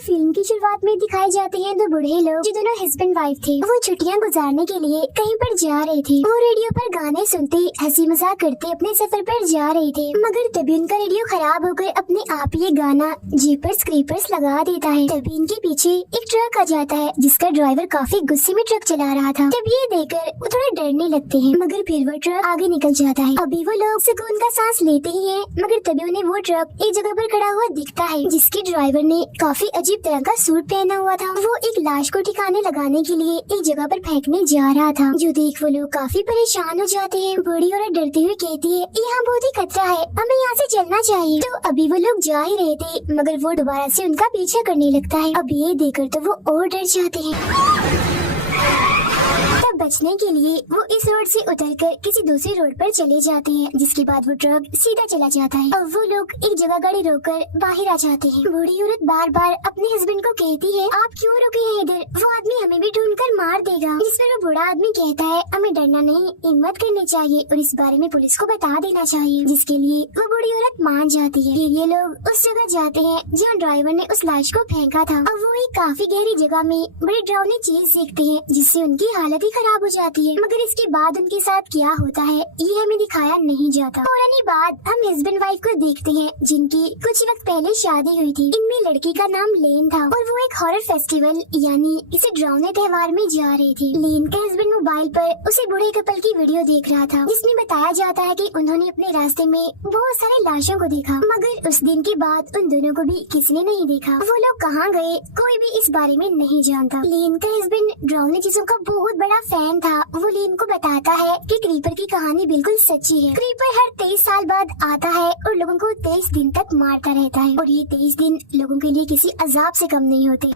Film की शुरुआत में दिखाए जाते हैं दो बूढ़े लोग जो दोनों हस्बैंड वाइफ थे। वो छुट्टियां गुजारने के लिए कहीं पर जा रहे थे। वो रेडियो पर गाने सुनते हंसी मजाक करते अपने सफर पर जा रहे थे, मगर तभी उनका रेडियो खराब होकर अपने आप ये गाना जीपर्स क्रीपर्स लगा देता है। तभी इनके पीछे एक ट्रक आ जाता है जिसका ड्राइवर काफी गुस्से में ट्रक चला रहा था। तब ये देखकर वो थोड़ा डरने लगते हैं, मगर फिर वो ट्रक आगे निकल जाता है। अभी वो लोग सुकून का सांस लेते ही हैं, मगर तभी उन्हें वो ट्रक एक जगह पर खड़ा हुआ दिखता है जिसके ड्राइवर ने काफी अजीब तरह का सूट पहना हुआ था। वो एक लाश को ठिकाने लगाने के लिए एक जगह पर फेंकने जा रहा था, जो देख वो लोग काफी परेशान हो जाते हैं। बूढ़ी औरत डरती हुई कहती है, यहाँ बहुत ही खतरा है, हमें यहाँ से चलना चाहिए। तो अभी वो लोग जा ही रहे थे, मगर वो दोबारा से उनका पीछा करने लगता है। अब ये देखकर तो वो और डर जाते हैं। तब बचने के लिए वो इस रोड से उतरकर किसी दूसरी रोड पर चले जाते हैं, जिसके बाद वो ट्रक सीधा चला जाता है। अब वो लोग एक जगह गाड़ी रोककर बाहर आ जाते हैं। बूढ़ी औरत बार बार अपने हस्बैंड को कहती है, आप क्यों रुके हैं इधर, वो आदमी हमें भी ढूंढकर मार देगा। जिस पर वो बूढ़ा आदमी कहता है, हमें डरना नहीं, हिम्मत करनी चाहिए और इस बारे में पुलिस को बता देना चाहिए, जिसके लिए वो बूढ़ी औरत मान जाती है। फिर ये लोग उस जगह जाते हैं जहाँ ड्राइवर ने उस लाश को फेंका था। अब वो एक काफी गहरी जगह में बड़ी डरावनी चीज देखते हैं जिससे उनकी हालत ही खराब हो जाती है, मगर इसके बाद उनके साथ क्या होता है ये हमें दिखाया नहीं जाता। पुरानी बात हम हस्बैंड वाइफ को देखते हैं जिनकी कुछ वक्त पहले शादी हुई थी। इनमें लड़की का नाम लेन था और वो एक हॉरर फेस्टिवल यानी इसे डरावने त्योहार में जा रहे थे। लेन का हस्बैंड मोबाइल पर उसे बूढ़े कपल की वीडियो देख रहा था जिसमें बताया जाता है कि उन्होंने अपने रास्ते में बहुत सारे लाशों को देखा, मगर उस दिन के बाद उन दोनों को भी किसी ने नहीं देखा। वो लोग कहाँ गए कोई भी इस बारे में नहीं जानता। लेन का हस्बैंड डरावनी चीजों का बहुत बड़ा फैन था। वो लेन को बताता है कि क्रीपर की कहानी बिल्कुल सच्ची है। क्रीपर हर 23 साल बाद आता है और लोगों को 23 दिन तक मारता रहता है, और ये 23 दिन लोगों के लिए किसी अजाब से कम नहीं होते,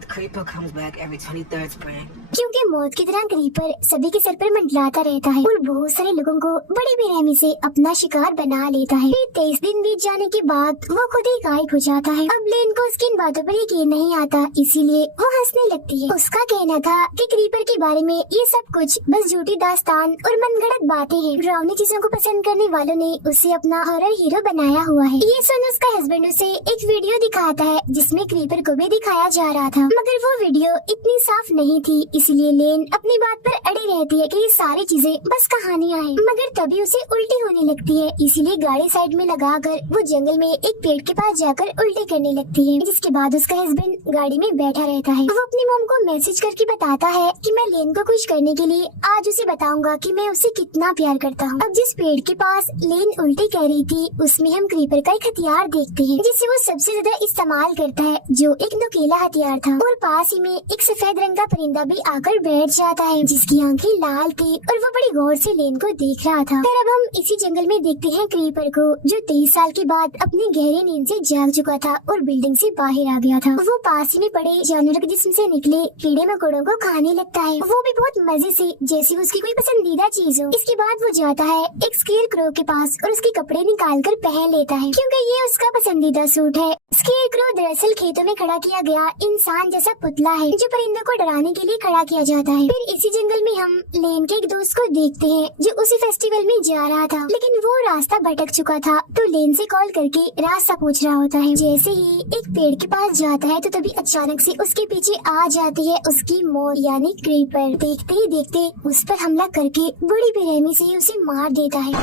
क्योंकि मौत की तरह क्रीपर सभी के सर पर मंडलाता रहता है और बहुत सारे लोगों को बड़ी बेरहमी से अपना शिकार बना लेता है। फिर 23 दिन बीत जाने के बाद वो खुद ही गायब हो जाता है। अब लेन को उसकी इन बातों पर यकीन नहीं आता, इसीलिए वो हंसने लगती है। उसका कहना था कि क्रीपर के बारे में ये सब कुछ बस झूठी दास्तान और मनगढ़ंत बातें हैं। डरावनी चीजों को पसंद करने वालों ने उसे अपना हॉरर हीरो बनाया हुआ है। ये सुन उसका हस्बैंड उसे एक वीडियो दिखाता है जिसमें क्रीपर को भी दिखाया जा रहा था, मगर वो वीडियो इतनी साफ नहीं थी, इसलिए लेन अपनी बात पर अड़ी रहती है कि ये सारी चीजें बस कहानियां हैं। मगर तभी उसे उल्टी होने लगती है, इसीलिए गाड़ी साइड में लगाकर वो जंगल में एक पेड़ के पास जाकर उल्टी करने लगती है। जिसके बाद उसका हस्बैंड गाड़ी में बैठा रहता है। वो अपनी मॉम को मैसेज करके बताता है कि मैं लेन को खुश करने के लिए आज उसे बताऊंगा कि मैं उसे कितना प्यार करता हूँ। अब जिस पेड़ के पास लेन उल्टी कह रही थी उसमें हम क्रीपर का एक हथियार देखते हैं जिसे वो सबसे ज्यादा इस्तेमाल करता है, जो एक नुकीला हथियार था। और पास ही में एक सफेद रंग का परिंदा भी आकर बैठ जाता है जिसकी आंखें लाल थी और वो बड़ी गौर से लेन को देख रहा था। फिर अब हम इसी जंगल में देखते हैं क्रीपर को, जो 23 साल के बाद अपनी गहरी नींद से जाग चुका था और बिल्डिंग से बाहर आ गया था। वो पास ही में पड़े जानवरों के जिस्म से निकले कीड़े मकोड़ों को खाने लगता है, वो भी बहुत मजे से, जैसे उसकी कोई पसंदीदा चीज हो। इसके बाद वो जाता है एक स्केर क्रो के पास और उसके कपड़े निकाल कर पहन लेता है क्योंकि ये उसका पसंदीदा सूट है। स्केर क्रो दरअसल खेतों में खड़ा किया गया इंसान जैसा पुतला है जो परिंदों को डराने के लिए खड़ा किया जाता है। फिर इसी जंगल में हम लेन के एक दोस्त को देखते हैं जो उसी फेस्टिवल में जा रहा था, लेकिन वो रास्ता भटक चुका था तो लेन से कॉल करके रास्ता पूछ रहा होता है। जैसे ही एक पेड़ के पास जाता है तो तभी अचानक से उसके पीछे आ जाती है उसकी मौत यानी क्रीपर। देखते ही देखते उस पर हमला करके बड़ी बेरहमी से उसे मार देता है।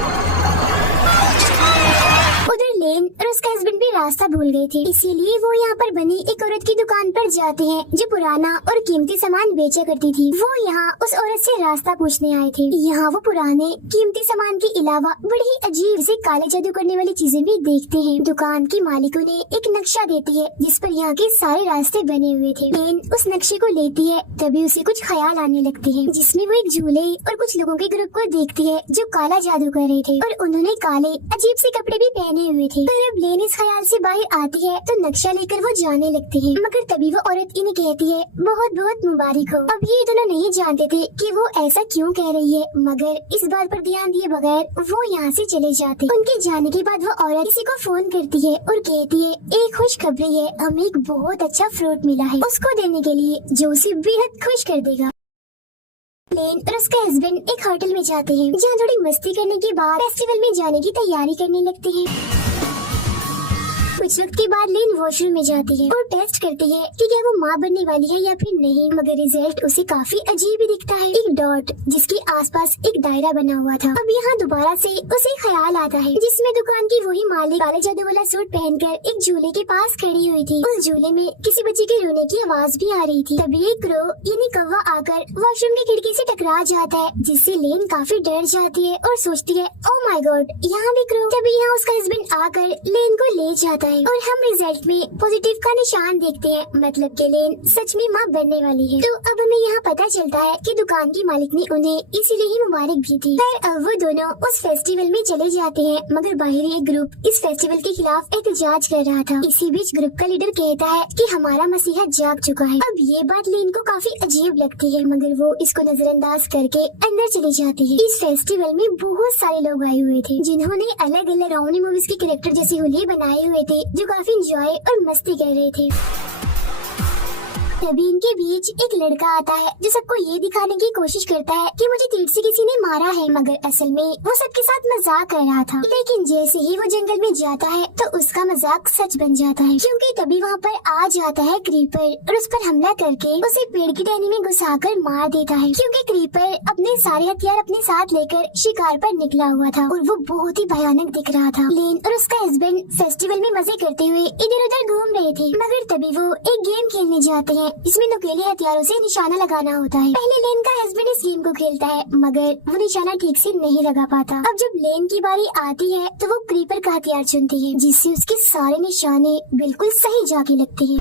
उधर लेन और उसका हस्बैंड भी रास्ता भूल गए थे, इसीलिए वो यहाँ पर बनी एक औरत की दुकान पर जाते हैं जो पुराना और कीमती सामान बेचा करती थी। वो यहाँ उस औरत से रास्ता पूछने आए थे। यहाँ वो पुराने कीमती सामान के अलावा बड़ी ही अजीब से काले जादू करने वाली चीजें भी देखते हैं। दुकान की मालिकों ने एक नक्शा देती है जिस पर यहाँ के सारे रास्ते बने हुए थे। लेन उस नक्शे को लेती है, तभी उसे कुछ ख्याल आने लगते हैं जिसमें वो एक झूले और कुछ लोगों के ग्रुप को देखती है जो काला जादू कर रहे थे और उन्होंने काले अजीब से कपड़े भी पहने हुए थे। पर अब लेन इस ख्याल से बाहर आती है तो नक्शा लेकर वो जाने लगते हैं, मगर तभी वो औरत इन्हें कहती है बहुत बहुत मुबारक हो। अब ये दोनों नहीं जानते थे कि वो ऐसा क्यों कह रही है, मगर इस बात पर ध्यान दिए बगैर वो यहाँ से चले जाते। उनके जाने के बाद वो औरत किसी को फोन करती है और कहती है एक खुशखबरी है, हमें एक बहुत अच्छा फ्रूट मिला है उसको देने के लिए जो उसे बेहद खुश कर देगा। लेन और उसका हस्बैंड एक होटल में जाते हैं जहाँ थोड़ी मस्ती करने के बाद फेस्टिवल में जाने की तैयारी करने लगते हैं। कुछ वक्त के बाद लेन वॉशरूम में जाती है और टेस्ट करती है कि क्या वो माँ बनने वाली है या फिर नहीं, मगर रिजल्ट उसे काफी अजीब ही दिखता है। एक डॉट जिसके आसपास एक दायरा बना हुआ था। अब यहाँ दोबारा से उसे ख्याल आता है जिसमें दुकान की वही मालिक काले जादू वाला सूट पहनकर एक झूले के पास खड़ी हुई थी। उस झूले में किसी बच्चे के रोने की आवाज भी आ रही थी। तभी एक क्रो यानी कौवा आकर वॉशरूम की खिड़की से टकरा जाता है, जिससे लेन काफी डर जाती है और सोचती है ओ माय गॉड यहाँ भी क्रो। तभी यहाँ उसका हस्बैंड आकर लेन को ले जाता है और हम रिजल्ट में पॉजिटिव का निशान देखते हैं, मतलब कि लेन सच में माँ बनने वाली है। तो अब हमें यहाँ पता चलता है कि दुकान की मालिक ने उन्हें इसीलिए ही मुबारक भी थी। फिर अब वो दोनों उस फेस्टिवल में चले जाते हैं, मगर बाहरी एक ग्रुप इस फेस्टिवल के खिलाफ एहतजाज कर रहा था। इसी बीच ग्रुप का लीडर कहता है कि हमारा मसीहा जाग चुका है। अब ये बात लेन को काफी अजीब लगती है, मगर वो इसको नजरअंदाज करके अंदर चली जाती है। इस फेस्टिवल में बहुत सारे लोग आए हुए थे जिन्होंने अलग अलग रावणी मूवीज के कैरेक्टर जैसे होली बनाए हुए थे, जो काफी एंजॉय और मस्ती कर रहे थे। तभी इनके बीच एक लड़का आता है जो सबको ये दिखाने की कोशिश करता है कि मुझे तीर से किसी ने मारा है, मगर असल में वो सबके साथ मजाक कर रहा था। लेकिन जैसे ही वो जंगल में जाता है तो उसका मजाक सच बन जाता है, क्योंकि तभी वहाँ पर आ जाता है क्रीपर और उस पर हमला करके उसे पेड़ की टहनी में घुसाकर मार देता है, क्योंकि क्रीपर अपने सारे हथियार अपने साथ लेकर शिकार पर निकला हुआ था और वो बहुत ही भयानक दिख रहा था। लेन और उसका हस्बैंड फेस्टिवल में मजे करते हुए इधर उधर घूम रहे थे, मगर तभी वो एक गेम खेलने जाते हैं इसमें नुकीले हथियारों से निशाना लगाना होता है। पहले लेन का हस्बैंड इस गेम को खेलता है, मगर वो निशाना ठीक से नहीं लगा पाता। अब जब लेन की बारी आती है तो वो क्रीपर का हथियार चुनती है, जिससे उसके सारे निशाने बिल्कुल सही जाके लगते हैं।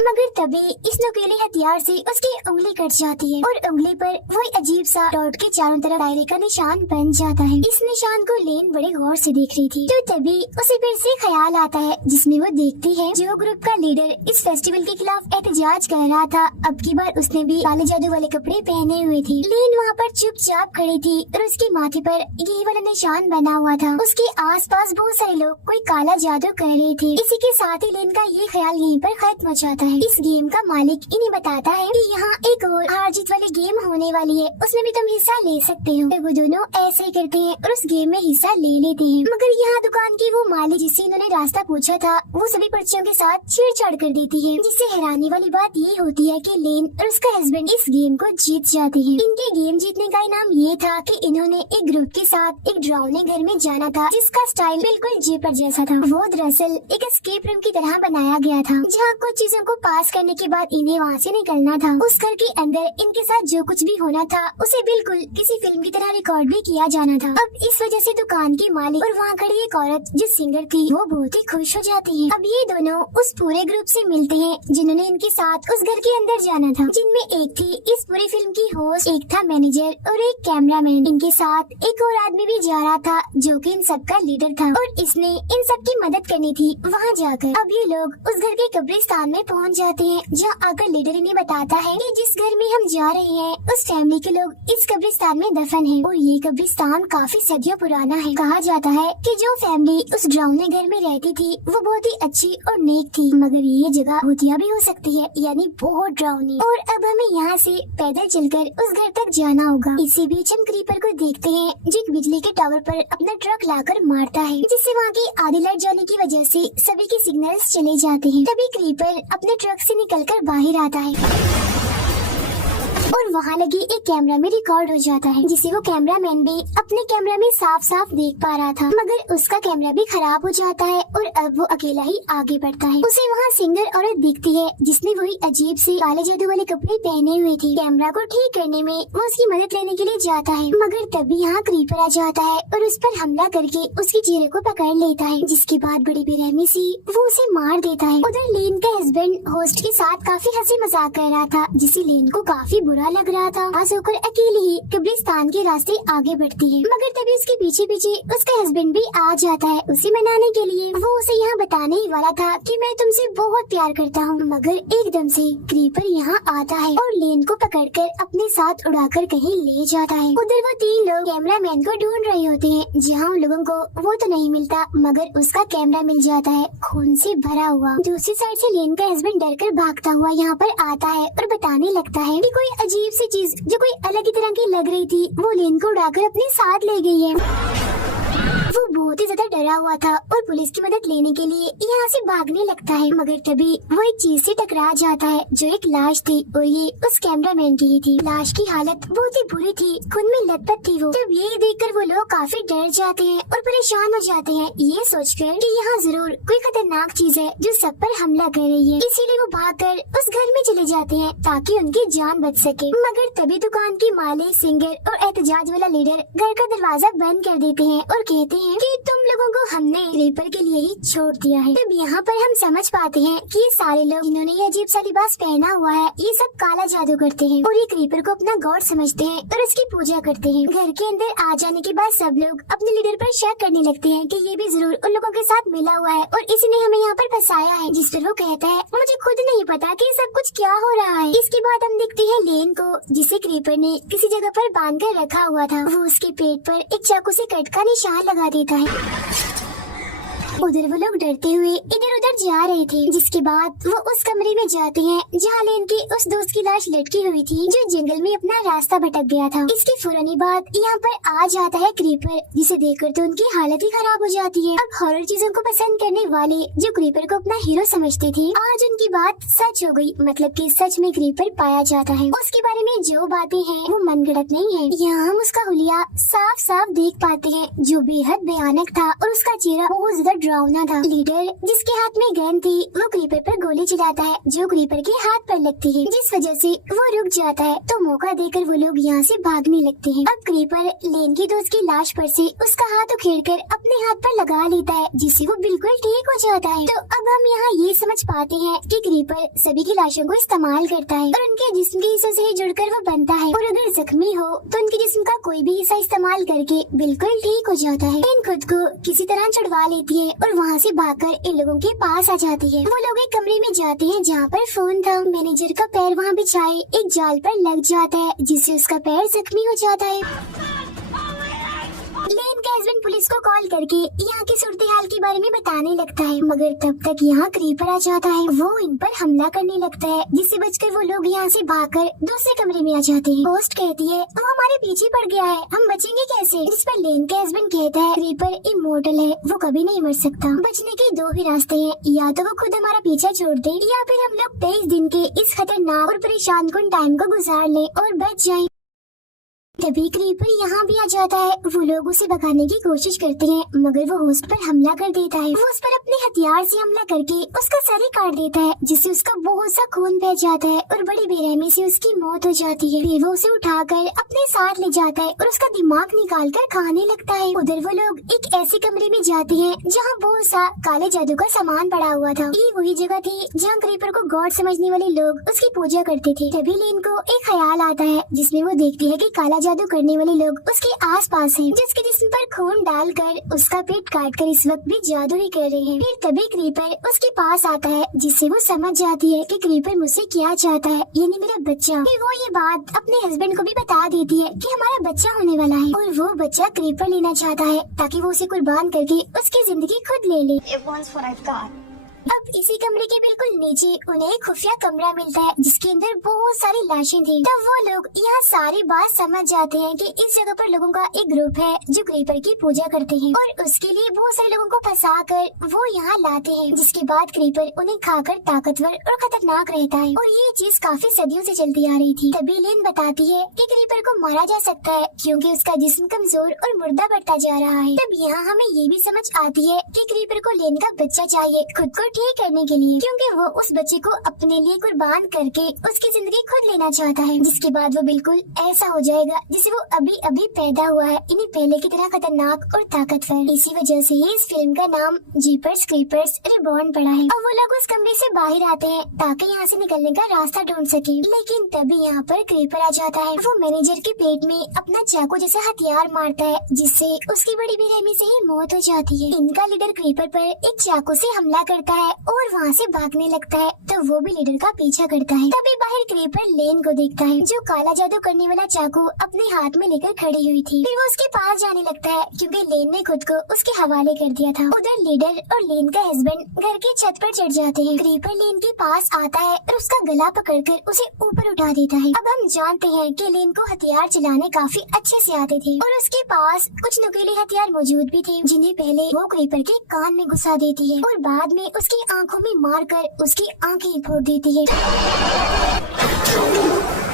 मगर तभी इस नुकीले हथियार से उसकी उंगली कट जाती है और उंगली पर वही अजीब सा डॉट के चारों तरफ दायरे का निशान बन जाता है। इस निशान को लेन बड़े गौर से देख रही थी, तो तभी उसे फिर से ख्याल आता है, जिसमें वो देखती है जो ग्रुप का लीडर इस फेस्टिवल के खिलाफ एहतजाज कर रहा था, अब की बार उसने भी काले जादू वाले कपड़े पहने हुए थे। लेन वहाँ पर चुपचाप खड़ी थी और उसके माथे पर यही वाला निशान बना हुआ था। उसके आसपास बहुत सारे लोग कोई काला जादू कर रहे थे। इसी के साथ ही लेन का ये ख्याल यहीं पर खत्म हो जाता है। इस गेम का मालिक इन्हें बताता है कि यहाँ एक और हार जीत वाली गेम होने वाली है, उसमें भी तुम हिस्सा ले सकते हो। तो वो दोनों ऐसे ही करते हैं और उस गेम में हिस्सा ले लेते हैं। मगर यहाँ दुकान की वो मालिक जिससे इन्होंने रास्ता पूछा था, वो सभी पर्चियों के साथ छेड़छाड़ कर देती है, जिससे हैरानी वाली बात ये होती है कि लेन और उसका हस्बैंड इस गेम को जीत जाते हैं। इनके गेम जीतने का इनाम ये था कि इन्होंने एक ग्रुप के साथ एक डरावने घर में जाना था, जिसका स्टाइल बिल्कुल जेपर जैसा था। वो दरअसल एक एस्केप रूम की तरह बनाया गया था, जहाँ कुछ चीजों को पास करने के बाद इन्हें वहाँ से निकलना था। उस घर के अंदर इनके साथ जो कुछ भी होना था उसे बिल्कुल किसी फिल्म की तरह रिकॉर्ड भी किया जाना था। अब इस वजह से दुकान की मालिक और वहाँ खड़ी एक औरत जो सिंगर थी, वो बहुत ही खुश हो जाती है। अब ये दोनों उस पूरे ग्रुप से मिलते हैं जिन्होंने इनके साथ उस घर के अंदर जाना था, जिनमें एक थी इस पूरी फिल्म की होस्ट, एक था मैनेजर और एक कैमरामैन। इनके साथ एक और आदमी भी जा रहा था जो कि इन सबका लीडर था और इसने इन सबकी मदद करनी थी वहाँ जाकर। अब ये लोग उस घर के कब्रिस्तान में पहुँच जाते हैं, जहाँ आकर लीडर इन्हें बताता है कि जिस घर में हम जा रहे हैं उस फैमिली के लोग इस कब्रिस्तान में दफन हैं और ये कब्रिस्तान काफी सदियों पुराना है। कहा जाता है कि जो फैमिली उस डरावने घर में रहती थी वो बहुत ही अच्छी और नेक थी, मगर ये जगह भूतिया भी हो सकती है, यानी बहुत डरावनी। और अब हमें यहाँ से पैदल चलकर उस घर तक जाना होगा। इसी बीच हम क्रीपर को देखते हैं जो एक बिजली के टावर पर अपना ट्रक लाकर मारता है, जिससे वहाँ की आधी लाइट जाने की वजह से सभी के सिग्नल्स चले जाते हैं। तभी क्रीपर अपने ट्रक से निकलकर बाहर आता है और वहाँ लगी एक कैमरा में रिकॉर्ड हो जाता है, जिसे वो कैमरामैन भी अपने कैमरा में साफ साफ देख पा रहा था, मगर उसका कैमरा भी खराब हो जाता है और अब वो अकेला ही आगे बढ़ता है। उसे वहाँ सिंगर औरत दिखती है जिसने वही अजीब से काले जादू वाले कपड़े पहने हुए थे। कैमरा को ठीक करने में वो उसकी मदद लेने के लिए जाता है, मगर तभी यहाँ क्रीपर आ जाता है और उस पर हमला करके उसके चेहरे को पकड़ लेता है, जिसके बाद बड़ी बेरहमी से वो उसे मार देता है। उधर लेन का हस्बैंड होस्ट के साथ काफी हंसी मजाक कर रहा था, जिसे लेन को काफी बुरा लग रहा था। पास होकर अकेली ही कब्रिस्तान के रास्ते आगे बढ़ती है, मगर तभी उसके पीछे पीछे उसका हस्बैंड भी आ जाता है उसे मनाने के लिए। वो उसे यहाँ बताने ही वाला था कि मैं तुमसे बहुत प्यार करता हूँ, मगर एकदम से क्रीपर यहाँ आता है और लेन को पकड़कर अपने साथ उड़ाकर कहीं ले जाता है। उधर वो तीन लोग कैमरामैन को ढूंढ रहे होते हैं, जहाँ उन लोगों को वो तो नहीं मिलता, मगर उसका कैमरा मिल जाता है खून से भरा हुआ। दूसरी साइड से लेन का हस्बैंड डरकर भागता हुआ यहाँ पर आता है और बताने लगता है कि कोई अजीब सी चीज जो कोई अलग ही तरह की लग रही थी वो लेन को उड़ाकर अपने साथ ले गई है। वो बहुत ही ज्यादा डरा हुआ था और पुलिस की मदद लेने के लिए यहाँ से भागने लगता है, मगर तभी वो एक चीज से टकरा जाता है जो एक लाश थी और ये उस कैमरामैन की ही थी। लाश की हालत बहुत ही बुरी थी, खून में लथपथ थी वो। जब ये देखकर वो लोग काफी डर जाते हैं और परेशान हो जाते हैं, ये सोचकर कि यहाँ जरूर कोई खतरनाक चीज है जो सब पर हमला कर रही है। इसीलिए वो भागकर उस घर में चले जाते हैं ताकि उनकी जान बच सके। मगर तभी दुकान की मालिक, सिंगर और एहतजाज वाला लीडर घर का दरवाजा बंद कर देते हैं और कहते हैं कि तुम लोगों को हमने क्रीपर के लिए ही छोड़ दिया है। तब यहाँ पर हम समझ पाते हैं कि ये सारे लोग जिन्होंने ये अजीब सा लिबास पहना हुआ है, ये सब काला जादू करते हैं और ये क्रीपर को अपना गॉड समझते हैं और उसकी पूजा करते हैं। घर के अंदर आ जाने के बाद सब लोग अपने लीडर पर शक करने लगते हैं कि ये भी जरूर उन लोगों के साथ मिला हुआ है और इसी ने हमें यहाँ पर फंसाया है। जिस पर वो कहता है मुझे खुद नहीं पता कि सब कुछ क्या हो रहा है। इसके बाद हम देखते हैं लेन को, जिसे क्रीपर ने किसी जगह पर बांध कर रखा हुआ था। वो उसके पेट पर एक चाकू से कट का निशान लगा देता है। उधर वो लोग डरते हुए इधर उधर जा रहे थे। जिसके बाद वो उस कमरे में जाते हैं जहाँ लेन की उस दोस्त की लाश लटकी हुई थी जो जंगल में अपना रास्ता भटक गया था। इसके फौरन बाद यहाँ पर आ जाता है क्रीपर, जिसे देखकर तो उनकी हालत ही खराब हो जाती है। अब हॉरर चीजों को पसंद करने वाले जो क्रीपर को अपना हीरो समझते थे, आज उनकी बात सच हो गई। मतलब कि सच में क्रीपर पाया जाता है। उसके बारे में जो बातें हैं वो मनगढ़ंत नहीं है। यहाँ हम उसका हुलिया साफ साफ देख पाते हैं जो बेहद भयानक था और उसका चेहरा बहुत ज्यादा डरावना था। लीडर जिसके हाथ में गन थी वो क्रीपर पर गोली चलाता है जो क्रीपर के हाथ पर लगती है, जिस वजह से वो रुक जाता है। तो मौका देकर वो लोग यहाँ से भागने लगते हैं। अब क्रीपर लेन की दोस्त की लाश पर से उसका हाथ उखेड़कर अपने हाथ पर लगा लेता है, जिससे वो बिल्कुल ठीक हो जाता है। तो अब हम यहाँ ये समझ पाते हैं कि क्रीपर सभी की लाशों को इस्तेमाल करता है और उनके जिस्म के हिस्सों से ही जुड़कर वो बनता है और अगर जख्मी हो तो उनके जिस्म का कोई भी हिस्सा इस्तेमाल करके बिल्कुल ठीक हो जाता है। इन खुद को किसी तरह छुड़वा लेती है और वहाँ से भागकर इन लोगों के पास आ जाती है। वो लोग एक कमरे में जाते हैं जहाँ पर फोन था। मैनेजर का पैर वहाँ बिछाए एक जाल पर लग जाता है, जिससे उसका पैर जख्मी हो जाता है। लेन का हस्बैंड पुलिस को कॉल करके यहाँ की सूरत हाल के बारे में बताने लगता है, मगर तब तक यहाँ क्रीपर आ जाता है। वो इन पर हमला करने लगता है, जिससे बचकर वो लोग यहाँ से भागकर दूसरे कमरे में आ जाते हैं। होस्ट कहती है वो हमारे पीछे पड़ गया है, हम बचेंगे कैसे? जिस पर लेन का हस्बैंड कहता है क्रीपर इमोर्टल है, वो कभी नहीं मर सकता। बचने के दो ही रास्ते हैं, या तो वो खुद हमारा पीछा छोड़ दे या फिर हम लोग 23 दिन के इस खतरनाक और परेशान कुन टाइम को गुजार ले और बच जाए। तभी क्रीपर यहाँ भी आ जाता है। वो लोग उसे भगाने की कोशिश करते हैं, मगर वो होस्ट पर हमला कर देता है। वो उस पर अपने हथियार से हमला करके उसका सर ही काट देता है, जिससे उसका बहुत सा खून बह जाता है और बड़ी बेरहमी से उसकी मौत हो जाती है। फिर वो उसे उठाकर अपने साथ ले जाता है और उसका दिमाग निकाल कर खाने लगता है। उधर वो लोग एक ऐसे कमरे में जाते हैं जहाँ बहुत सा काले जादू का सामान पड़ा हुआ था। ये वही जगह थी जहाँ क्रीपर को गॉड समझने वाले लोग उसकी पूजा करते थे। तभी लेन को एक ख्याल आता है, जिसमें वो देखती है कि काला जादू करने वाले लोग उसके आसपास हैं, जिसके जिस्म पर खून डालकर उसका पेट काटकर इस वक्त भी जादू ही कर रहे हैं। फिर तभी क्रीपर उसके पास आता है, जिससे वो समझ जाती है कि क्रीपर मुझसे क्या चाहता है, यानी मेरा बच्चा। फिर वो ये बात अपने हस्बैंड को भी बता देती है कि हमारा बच्चा होने वाला है और वो बच्चा क्रीपर लेना चाहता है ताकि वो उसे कुर्बान करके उसकी जिंदगी खुद ले ले। अब इसी कमरे के बिल्कुल नीचे उन्हें एक खुफिया कमरा मिलता है, जिसके अंदर बहुत सारी लाशें थी। तब वो लोग यहाँ सारी बात समझ जाते हैं कि इस जगह पर लोगों का एक ग्रुप है जो क्रीपर की पूजा करते हैं और उसके लिए बहुत सारे लोगों को फंसा कर वो यहाँ लाते हैं, जिसके बाद क्रीपर उन्हें खाकर ताकतवर और खतरनाक रहता है। और ये चीज काफी सदियों से चलती आ रही थी। तभी लेन बताती है कि क्रीपर को मारा जा सकता है क्योंकि उसका जिस्म कमजोर और मुर्दा बढ़ता जा रहा है। तब यहाँ हमें ये भी समझ आती है कि क्रीपर को लेन का बच्चा चाहिए खुद को ठीक करने के लिए, क्योंकि वो उस बच्चे को अपने लिए कुर्बान करके उसकी जिंदगी खुद लेना चाहता है, जिसके बाद वो बिल्कुल ऐसा हो जाएगा जिसे वो अभी अभी पैदा हुआ है, इन्हीं पहले की तरह खतरनाक और ताकतवर। इसी वजह से ही इस फिल्म का नाम जीपर्स क्रीपर्स रिबॉर्न पड़ा है। और वो लोग उस कमरे से बाहर आते हैं ताकि यहाँ से निकलने का रास्ता ढूंढ सके, लेकिन तभी यहाँ पर क्रीपर आ जाता है। वो मैनेजर के पेट में अपना चाकू जैसा हथियार मारता है, जिससे उसकी बड़ी बेरहमी से ही मौत हो जाती है। इनका लीडर क्रीपर पर एक चाकू से हमला करता है है और वहाँ से भागने लगता है तो वो भी लीडर का पीछा करता है। तभी बाहर क्रीपर लेन को देखता है जो काला जादू करने वाला चाकू अपने हाथ में लेकर खड़ी हुई थी। फिर वो उसके पास जाने लगता है क्योंकि लेन ने खुद को उसके हवाले कर दिया था। उधर लीडर और लेन का हस्बैंड घर की छत पर चढ़ जाते हैं। क्रीपर लेन के पास आता है और उसका गला पकड़कर उसे ऊपर उठा देता है। अब हम जानते हैं कि लेन को हथियार चलाने काफी अच्छे से आते थे और उसके पास कुछ नुकीले हथियार मौजूद भी थे जिन्हें पहले वो क्रीपर के कान में घुसा देती है और बाद में उसकी आंखों में मारकर उसकी आंखें फोड़ देती है।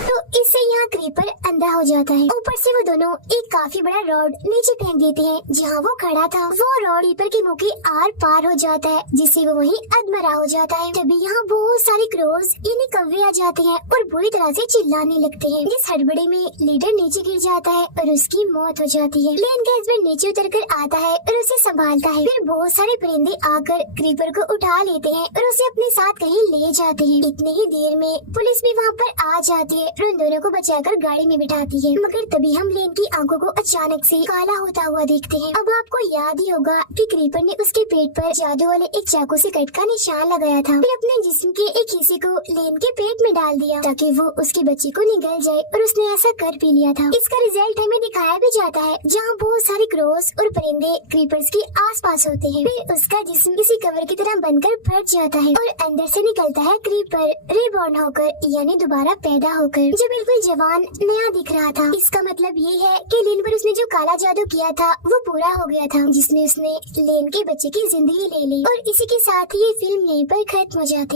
तो इससे यहाँ क्रीपर अंधा हो जाता है। ऊपर से वो दोनों एक काफी बड़ा रॉड नीचे फेंक देते हैं जहाँ वो खड़ा था। वो रॉड क्रीपर की मुंह के आर पार हो जाता है जिससे वो वहीं अधमरा हो जाता है। तभी यहाँ बहुत सारे क्रोज यानी कौवे आ जाते हैं और बुरी तरह से चिल्लाने लगते हैं। इस हड़बड़ी में लीडर नीचे गिर जाता है और उसकी मौत हो जाती है। लेन का हस्बैंड नीचे उतर कर आता है और उसे संभालता है। फिर बहुत सारे परिंदे आकर क्रीपर को उठा लेते हैं और उसे अपने साथ कहीं ले जाते हैं। इतने ही देर में पुलिस भी वहाँ पर आ जाती है और उन दोनों को बचाकर गाड़ी में बिठाती है। मगर तभी हम लेन की आंखों को अचानक से काला होता हुआ देखते हैं। अब आपको याद ही होगा कि क्रीपर ने उसके पेट पर जादू वाले एक चाकू से कट का निशान लगाया था। फिर अपने जिस्म के एक हिस्से को लेन के पेट में डाल दिया ताकि वो उसके बच्चे को निगल जाए और उसने ऐसा कर भी लिया था। इसका रिजल्ट हमें दिखाया भी जाता है जहाँ बहुत सारे क्रोस और परिंदे क्रीपर्स के आसपास होते हैं। फिर उसका जिस्म किसी कवर की तरह बनकर फट जाता है और अंदर से निकलता है क्रीपर रिबॉर्न होकर यानी दोबारा पैदा होकर जो बिल्कुल जवान नया दिख रहा था। इसका मतलब ये है कि लेन पर उसने जो काला जादू किया था वो पूरा हो गया था जिसमें उसने लेन के बच्चे की जिंदगी ले ली। और इसी के साथ ही ये फिल्म यहीं पर खत्म हो जाती।